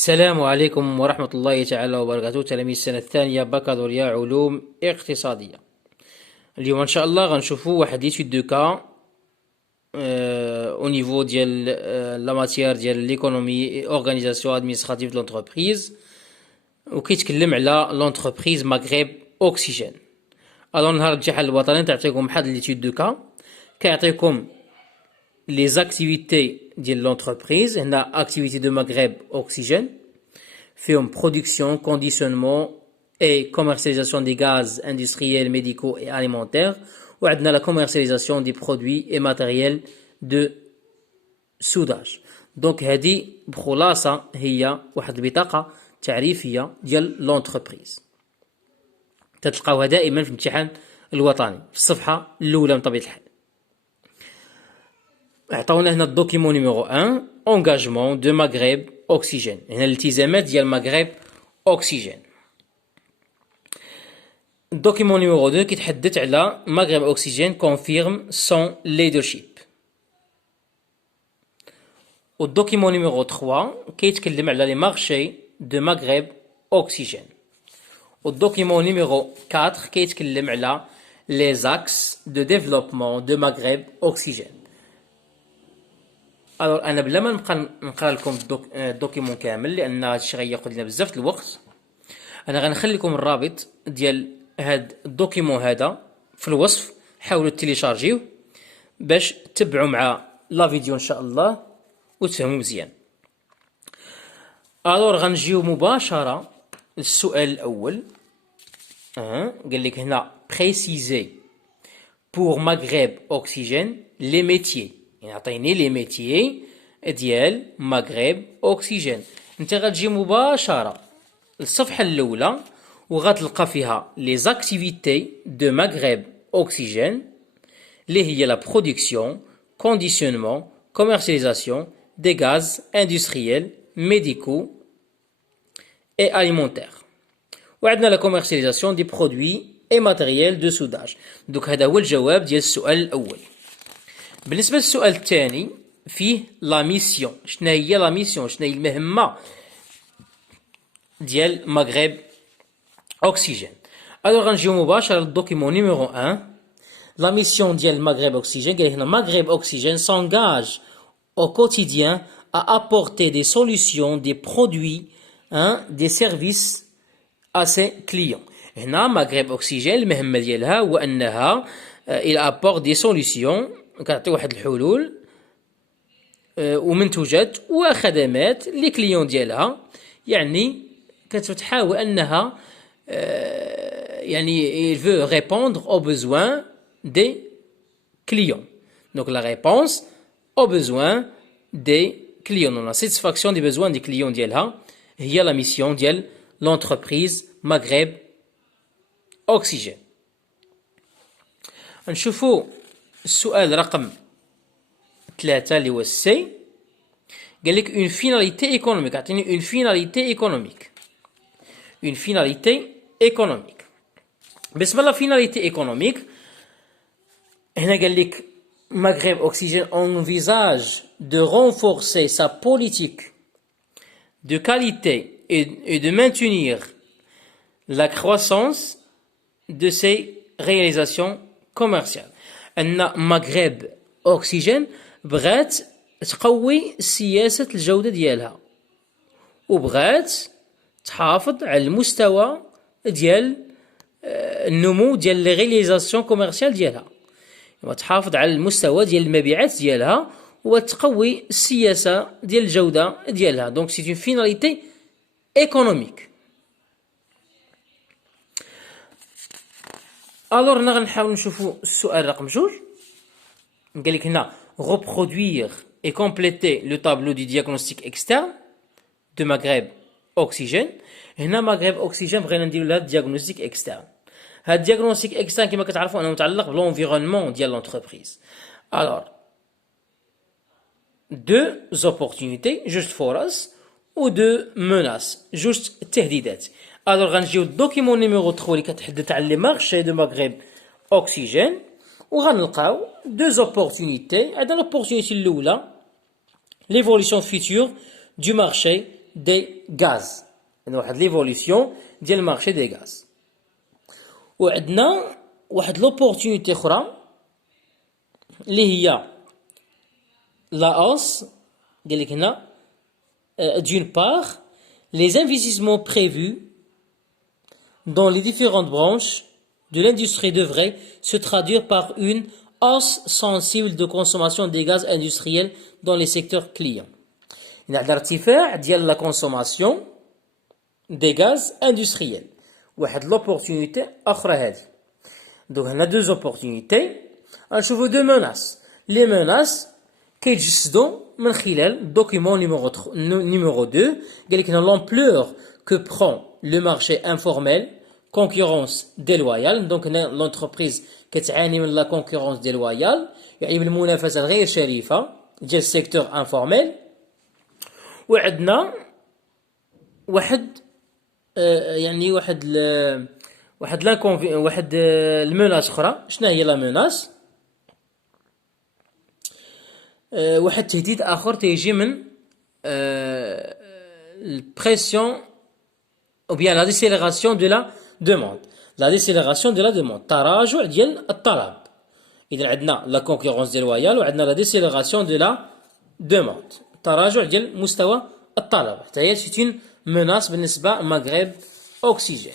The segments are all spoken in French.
السلام عليكم ورحمة الله تعالى وبركاته. تلاميذ السنة الثانية بكالوريا علوم اقتصادية. اليوم ان شاء الله غنشوفوا واحد ليتود دو كا او نيفو ديال لا ماتيير ديال ليكونومي اورغانيزاسيون ادمينستراتيف دو لونتربريز، وكيتكلم على لونتربريز مغرب اوكسيجين. الو نهار الامتحان الوطني تعطيكم واحد ليتود دو كا كيعطيكم لي زاكتيفيتي ديال لونتربريز. هنا اكتيفيتي دو مغرب اوكسيجين فيهم برودكسيون كونديسيونمون et commercialisation des gaz industriels, médicaux et alimentaires, وعندنا la commercialisation des produits et matériels de soudage. donc هذه بخلاصة هي واحد البطاقة تعريفية ديال لونتربريز، تتلقاوها دائما في الامتحان الوطني في الصفحة الأولى من طبيعة الحال. عطاونا هنا الدوكيمون نيميرو 1 engagement de Maghreb Oxygène، هنا الالتزامات ديال مغرب اوكسيجين. الدوكيمون نيميرو 2 كيتحدث على مغرب اوكسيجين confirme son leadership، والدوكيمون نيميرو 3 كيتكلم على لي مارشي دو مغرب اوكسيجين، والدوكيمون نيميرو 4 كيتكلم على لي زاكس دو ديفلوبمون دو مغرب اوكسيجين. الوغ انا بلا ما نبقى نقرا لكم الدوكيمون كامل لان هادشي غياخذ لنا بزاف الوقت، انا غنخلي لكم الرابط ديال هاد الدوكيمون هذا في الوصف، حاولوا تيليشارجيوه باش تتبعوا مع لا فيديو ان شاء الله وتفهموا مزيان. الوغ غنجيو مباشره للسؤال الاول. قال لك هنا بريسيزي بور مغرب اوكسيجين لي ميتيي، يعني عطيني لي ميتيي ديال مغرب اوكسيجين. انت غتجي مباشره الصفحه الاولى وغتلقى فيها لي زاكتيفيتي دو مغرب اوكسيجين اللي هي لا برودكسيون كونديسيونمون كوميرسياليزاسيون دي غاز اندستريال ميديكو اي اليمونتير، وعندنا لا كوميرسياليزاسيون دي برودوي اي ماتيريال دو سوداج. دوك هذا هو الجواب ديال السؤال الاول. بالنسبه للسؤال الثاني فيه لا ميسيون، شنو هي لا ميسيون، شنو هي المهمه ديال مغرب اوكسيجين. الوغ غنجيو مباشره للدوكيمون نيميرو 1. لا ميسيون ديال مغرب اوكسيجين قال هنا مغرب اوكسيجين s'engage au quotidien à apporter des solutions, des produits, des services à ses clients. هنا مغرب اوكسيجين المهمه ديالها هو انها il apporte des solutions، كتعطي واحد الحلول ومنتوجات وخدمات لي كليون ديالها، يعني كتحاول انها يعني il veut répondre aux besoins des clients. Donc la réponse aux besoins des clients، la satisfaction des besoins des clients ديالها هي la mission ديال l'entreprise مغرب اوكسيجين. نشوفوا السؤال رقم 3 اللي هو السي. قال لك une finalité économique، عطيني une finalité économique. une finalité économique. بالنسبة لا finalité économique هنا قال لك مغرب اوكسيجين envisage de renforcer sa politique de qualité et de maintenir la croissance de ses réalisations commerciales. أن مغرب اوكسيجين بغات تقوي سياسة الجودة ديالها وبغات تحافظ على المستوى ديال النمو ديال لي رياليزاسيون كوميرسيال ديالها، تحافظ على المستوى ديال المبيعات ديالها وتقوي السياسة ديال الجودة ديالها. دونك سي اون فيناليتي ايكونوميك. الوغ هنا غنحاول نشوفوا السؤال رقم 2. قال لك هنا reproduire et compléter le tableau du diagnostic externe de Maghreb Oxygène. هنا مغرب اوكسيجين بغينا نديرو لها دياغنوستيك اكسترن. هاد الدياغنوستيك اكسترن كما كتعرفوا انه متعلق بلونفيرونمون ديال لونتربريز. الوغ دو زوبورتونيتي جوست فرص و دو مناس جوست تهديدات. الوغ غنجيو الدوكيمون نيميرو 3 اللي كتحدث على لي مارشي دو مغرب اوكسيجين وغنلقاو دو زوبورتونيتي. عندنا لوبورتونيتي الاولى l'évolution future du marché des gaz. L'évolution du marché des gaz. وعندنا واحد l'opportunité أخرى اللي هي la hausse قال لك هنا d'une part les investissements prévus dans les différentes branches de l'industrie devraient se traduire par une hausse sensible de consommation des gaz industriels dans les secteurs clients. Il y a l'irtifاع ديال la consommation des gaz industriels. واحد l'opportunité أخرى هذه. Donc on a deux opportunités. نشوفوا deux menaces. Les menaces كيتجسدوا من خلال document numéro 2 قال لك l'ampleur que prend le marché informel, concurrence déloyale. Donc l'entreprise كتعاني من la concurrence déloyale يعني بالمنافسة غير شريفة ديال السيكتور informel. وعندنا واحد يعني واحد المناس اخرى. شنو هي لا مناس؟ واحد التهديد اخر تيجي من البريسيون ou bien la décélération de la demande. La décélération de la demande تراجع ديال الطلب. اذا عندنا لا كونكورونس ديلويال وعندنا لا ديسيليغاسيون دو لا دوموند تراجع ديال مستوى الطلب. حتى هي سيت مناس بالنسبه للمغرب اوكسيجين.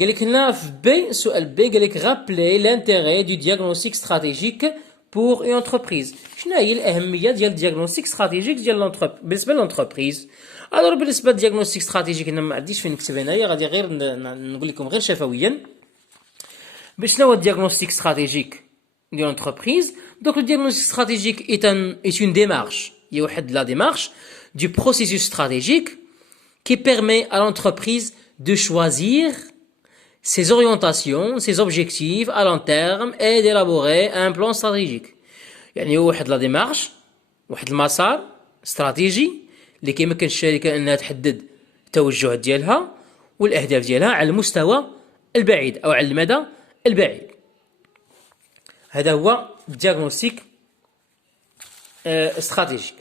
قال لك هنا في بي سؤال بي قال لك رابلي لانتيغي دو دياغنوستيك ستراتيجيك بور اون انتربريز. شنو هي الاهميه ديال الدياغنوستيك ستراتيجيك ديال بالنسبه للانتربريز؟ الوغ بالنسبه للدياغنوستيك ستراتيجيك انا ما عنديش فين نكتب هنايا غادي غير نقول لكم غير شفويا شنو هو الدياغنوستيك ستراتيجيك ديال الانتربريز. دونك الدياغنوستيك ستراتيجيك est une démarche هي واحد لا démarche du processus stratégique qui permet à l'entreprise de choisir ses orientations, ses objectifs à long terme et d'élaborer un plan stratégique. يعني هو واحد لا ديمارش واحد المسار استراتيجي اللي كيمكن الشركه انها تحدد التوجهات ديالها والاهداف ديالها على المستوى البعيد او على المدى البعيد. هذا هو الدياغنوستيك استراتيجيك.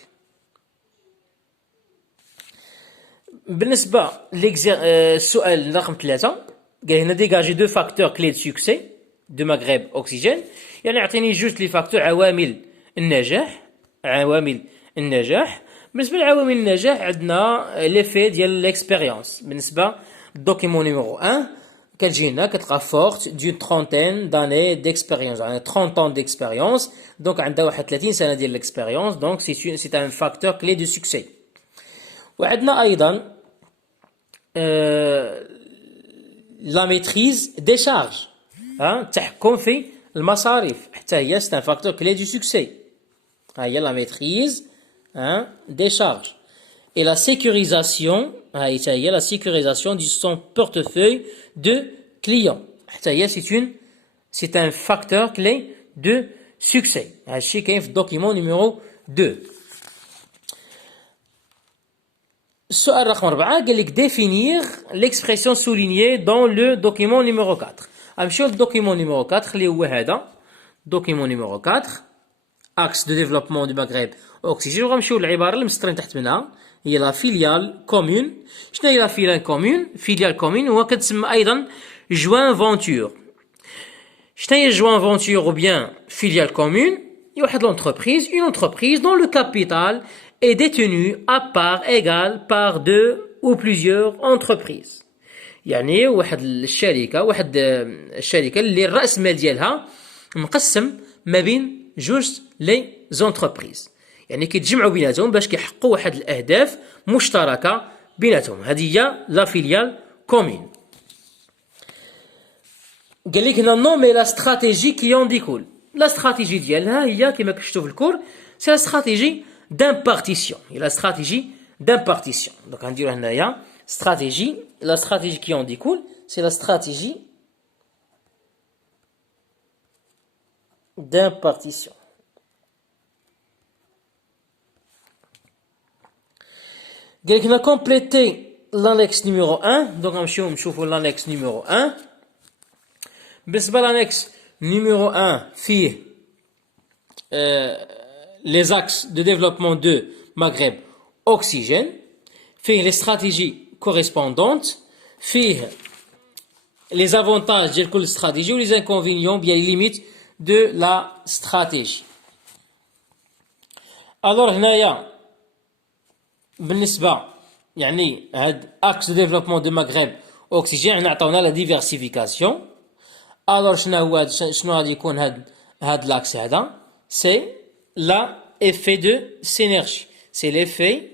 بالنسبه للسؤال رقم 3 قال هنا ديجاجي دو فاكتور كلي دو سوكسي دو مغرب اوكسيجين. يعني اعطيني جوج لي فاكتور عوامل النجاح. بالنسبه لعوامل النجاح عندنا ليفي ديال ليكسبيريونس. بالنسبه للدوكيمون نيميرو 1 كتجينا كتلقى فورت دون ترونتين داني ديكسبيريونس يعني 30 ans ديكسبيريونس. دونك عندها واحد 30 سنه ديال ليكسبيريونس. دونك سي ان فاكتور كلي دو سوكسي. وعندنا ايضا لا ميتريز دي شارج التحكم في المصاريف حتى هي سي ان فاكتور كلي دو سوكسي. ها هي لا ميتريز des charges et la sécurisation هي la sécurisation de son portefeuille de clients. C'est un facteur clé de succès. هادشي كاين في الدوكيمون نيميرو 2. السؤال رقم 4 قال لك définir l'expression soulignée dans le document numéro 4. غنمشيو للدوكيمون نيميرو 4 اللي هو هذا دوكيمون نيميرو 4 axe de développement du Maghreb اوكسيجين. وغنمشيو للعباره اللي مسطرين تحت منها هي لا فيليال كومون. شنو هي لا فيليال كومون؟ فيليال كومون هو كتسمى ايضا جوان فونتور. شنو هي جوان فونتور او بيان فيليال كومون؟ هي واحد لونتربريز اون انتربريز دون لو كابيتال est détenu à part égale par deux ou plusieurs entreprises. يعني واحد الشركه اللي الراس مال ديالها مقسم ما بين جوج لي زونتربريز. يعني كيتجمعوا بيناتهم باش كيحققوا واحد الاهداف مشتركه بيناتهم. هذه هي لا فيليال كومون. قال لك هنا نومي لا استراتيجي كي اون ديكول. لا استراتيجي ديالها هي كما كتشوفوا في الكور سي لا استراتيجي دامبارتيسيون. هي لا استراتيجي دامبارتيسيون. دونك غنديرو هنايا استراتيجي لا استراتيجي كي اون ديكول سي لا استراتيجي d'impartition. قال لك compléter l'annexe numéro 1. donc غنمشيو نشوفوا l'annexe numéro 1. بالنسبه l'annexe numéro 1 فيه les axes de développement de Maghreb oxygène. فيه les stratégies correspondantes, فيه les avantages ديال كل stratégie ou les inconvénients bien les limites de la stratégie. Alors هنايا بالنسبة يعني هاد axe de développement de Maghreb oxygène هنا عطاونا la diversification. Alors شنو غادي يكون هاد l'axe هذا c'est l'effet de synergie. C'est l'effet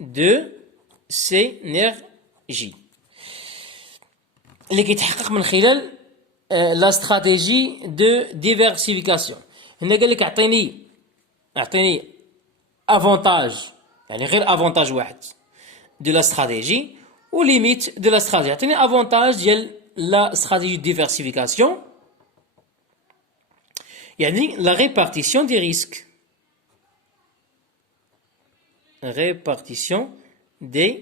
de synergie اللي كيتحقق من خلال لا استراتيجي دو ديفيرسيفيكاسيون. هنا قال لك اعطيني افونتاج يعني غير افونتاج واحد دو لا استراتيجي و ليميت دو لا استراتيجي. اعطيني افونتاج ديال لا استراتيجي دو ديفيرسيفيكاسيون يعني لا ريبارتيسيون دي ريسك. répartition des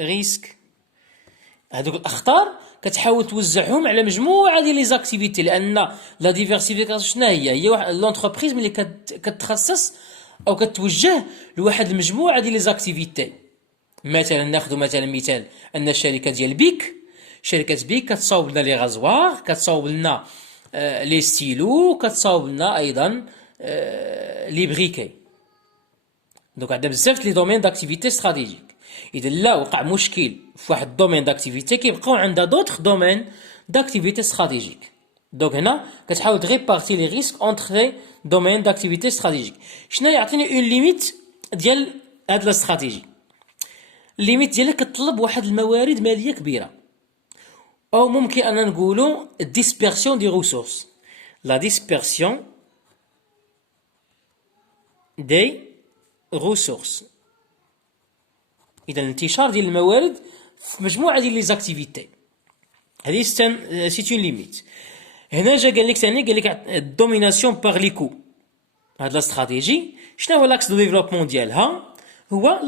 risques. هذوك الاخطار كتحاول توزعهم على مجموعه ديال لي زاكتيفيتي لان لا ديفيرسيفيكاسيون شنو هي واحد لونتربريز ملي كتخصص او كتوجه لواحد المجموعه ديال لي زاكتيفيتي. مثلا ناخذ مثال ان الشركه ديال بيك شركه بيك كتصاوب لنا لي غازوار كتصاوب لنا لي ستيلو كتصاوب لنا ايضا لي بريكي. دونك عندنا بزاف لي دومين داكتيفيتي استراتيجيك. اذا لا وقع مشكل في واحد الدومين داكتيفيتي كيبقاو عندها دوطخ دومين داكتيفيتي استراتيجيك. دونك هنا كتحاول تريبارتي لي ريسك اونتر لي دومين داكتيفيتي استراتيجيك. شنو يعطيني اون ليميت ديال هاد لا استراتيجي. الليميت ديالها كتطلب واحد الموارد ماليه كبيره او ممكن اننا نقولوا ديسبيرسيون دي ريسورس. لا ديسبيرسيون دي ريسورس اذا الانتشار ديال الموارد في مجموعه ديال لي زاكتيفيتي هذه سي اون ليميت. هنا جا قال لك ثاني قال لك الدوميناسيون باغ لي كو. هاد لا استراتيجي شنو هو لاكس دو ديفلوبمون ديالها هو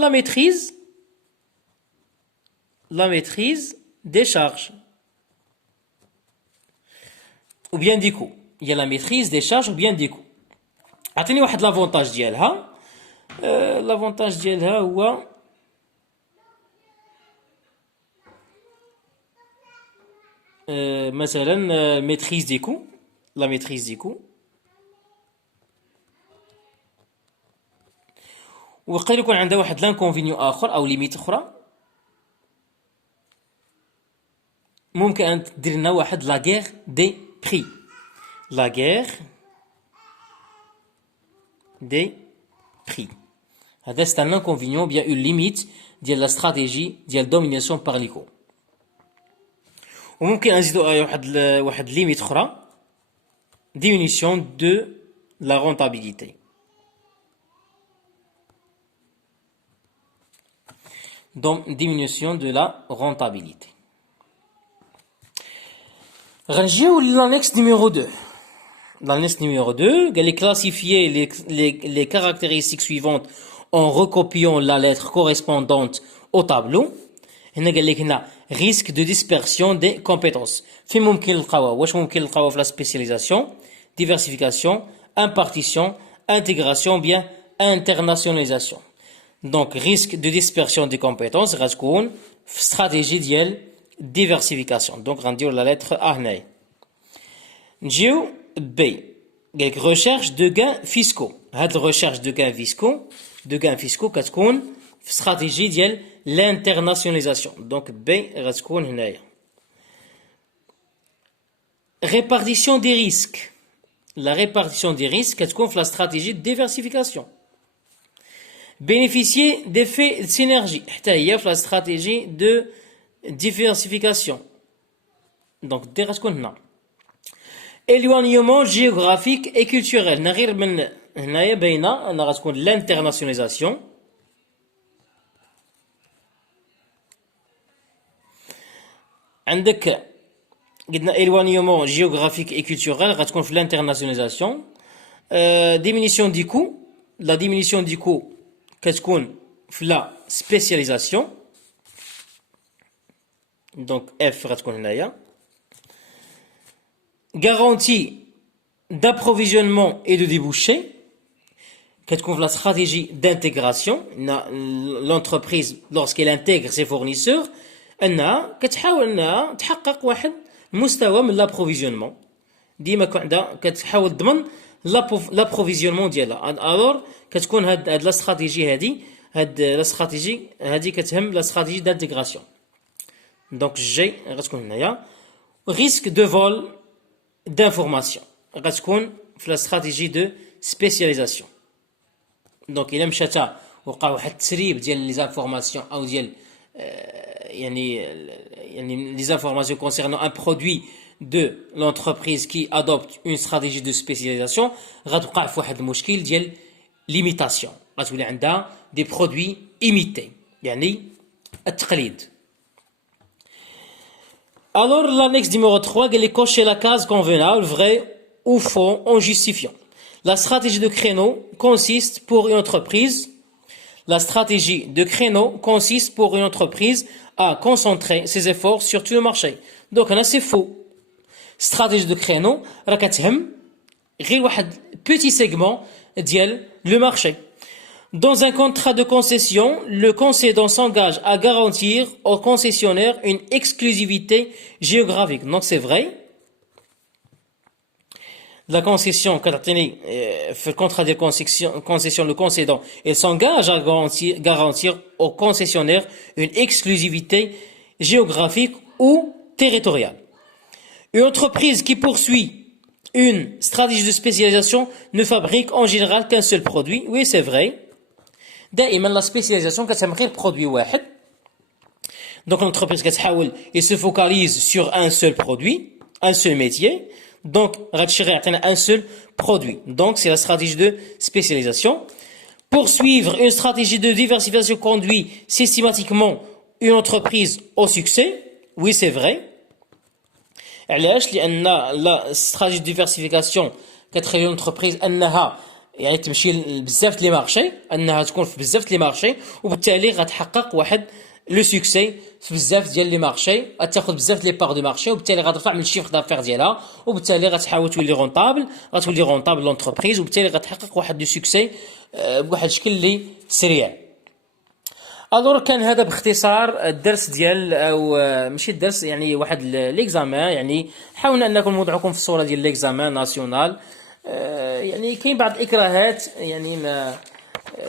لا ميتريز دي شارج ou bien des coûts. Il y a la maîtrise des charges ou bien des coûts. عطيني واحد لافونتاج ديالها. لافونتاج ديالها هو مثلا maîtrise des coûts. La maîtrise des coûts. ويقدر يكون عندها واحد لانكونفينيون اخر او ليميت اخرى. ممكن ان دير لنا واحد لا غير دي بري. La guerre des prix. C'est un inconvénient, bien une limite de la stratégie de la domination par les coûts. وممكن نزيدوا واحد ليميت اخرى diminution de la rentabilité. Donc diminution de la rentabilité. غنجيو للانكس numéro 2. Dans l'annexe numéro 2, elle est classifier les caractéristiques suivantes en recopiant la lettre correspondante au tableau. هنا قال لك هنا risque de dispersion des compétences. فين ممكن نلقاوها؟ واش ممكن نلقاوها في la spécialisation, diversification, impartition, intégration, bien internationalisation. Donc risque de dispersion des compétences غتكون في stratégie ديال diversification. Donc غنديرو la lettre A هنايا. نجيو B. Recherche de gains fiscaux. La recherche de gains fiscaux كتكون في stratégie ديال l'internationalisation. Donc B غتكون هنايا. Répartition des risques. La répartition des risques كتكون في la stratégie de diversification. Bénéficier d'effets de synergie. حتى هي في la stratégie de diversification. Donc D غتكون هنا. Éloignement géographique et culturel. نغير من هنايا باينه ان غتكون l'internationalisation. عندك قلنا éloignement géographique et culturel غتكون في l'internationalisation. Diminution du coût. La diminution du coût كتكون في la spécialisation. Donc F غتكون هنايا. Garantie d'approvisionnement et de débouchés. كتكون في la stratégie d'intégration. L'entreprise lorsqu'elle intègre ses fournisseurs انها كتحاول انها تحقق واحد المستوى من لابروفيزيونمون. ديما كون عندها كتحاول تضمن لابروفيزيونمون ديالها. الور كتكون هاد لا استراتيجي هاد لا استراتيجي هادي كتهم لا استراتيجي دانتيغراسيون. دونك الجاي غتكون هنايا risque de vol d'information غتكون في لا استراتيجي دو سبيسياليزاسيون. دونك الا مشات وقع واحد التسريب ديال لي زانفورماسيون او ديال يعني les informations concernant un produit de l'entreprise qui adopte une stratégie de spécialisation غتوقع في واحد المشكل ديال limitation. غتولي عندها des produits imités يعني التقليد. Alors l'annexe numéro 3 قال لي cocher la case convenable vrai ou faux en justifiant. La stratégie de créneau consiste pour une entreprise La stratégie de créneau consiste pour une entreprise à concentrer ses efforts sur tout le marché. Donc, c'est faux. Stratégie de créneau, راه كتهم غير واحد petit segment ديال le marché. Dans un contrat de concession, le concédant s'engage à garantir au concessionnaire une exclusivité géographique. Donc, c'est vrai. La concession, في le contrat de concession, le concédant, il s'engage à garantir au concessionnaire une exclusivité géographique ou territoriale. Une entreprise qui poursuit une stratégie de spécialisation ne fabrique en général qu'un seul produit. Oui, c'est vrai. دائما la spécialisation كتهم غير produit واحد. Donc l'entreprise كتحاول il se focalise sur un seul produit, un seul métier. Donc, un seul produit. Donc, c'est la stratégie de spécialisation. Poursuivre une stratégie de diversification conduit systématiquement une entreprise au succès. Oui, c'est vrai. علاش؟ لأن la stratégie de diversification كتخلي l'entreprise أنها يعني تمشي بزاف لي مارشي، أنها تكون في بزاف لي مارشي، وبالتالي غتحقق واحد لو سوكسي في بزاف ديال لي مارشي، غتاخذ بزاف لي بار دو مارشي، وبالتالي غترفع من الشيفر دافير ديالها، وبالتالي غتحاول تولي رونطابل لونتربريز، وبالتالي غتحقق واحد لو سوكسي بواحد الشكل اللي سريع. الور كان هذا باختصار الدرس ديال او ماشي الدرس يعني واحد ليكزامان. يعني حاولنا انكم نوضعكم في الصوره ديال ليكزامان ناسيونال. يعني كاين بعض الاكراهات يعني ما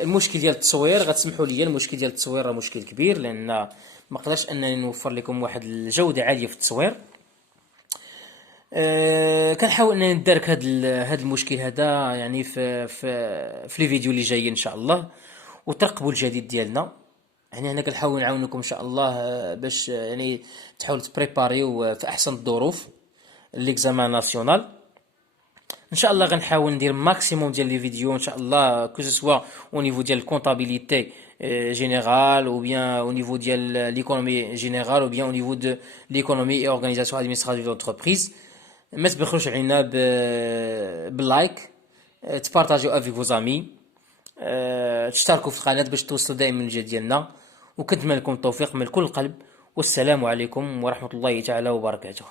المشكل ديال التصوير غتسمحوا لي المشكل ديال التصوير راه مشكل كبير لان ما قدرش انني نوفر لكم واحد الجوده عاليه في التصوير. كنحاول انني ندارك هذا المشكل هذا يعني في لي فيديو اللي جايين ان شاء الله، وترقبوا الجديد ديالنا. يعني هنا كنحاول نعاونكم ان شاء الله باش يعني تحاولوا تبريباريو في احسن الظروف ليكزامان ناسيونال. ان شاء الله غنحاول ندير ماكسيموم ديال لي فيديو ان شاء الله كو سوا او نيفو ديال الكونطابيليتي جينيرال او بيان او نيفو ديال ليكونومي جينيرال او بيان او نيفو دو ليكونومي اي اورغانيزاسيون ادمينستراتيف دونتربريز. ما تبخلوش علينا باللايك، تبارطاجيو افيك فو زامي، تشتركوا في القناه باش توصلوا دائما الجديد ديالنا، وكنتمنى لكم التوفيق من كل القلب. والسلام عليكم ورحمه الله تعالى وبركاته.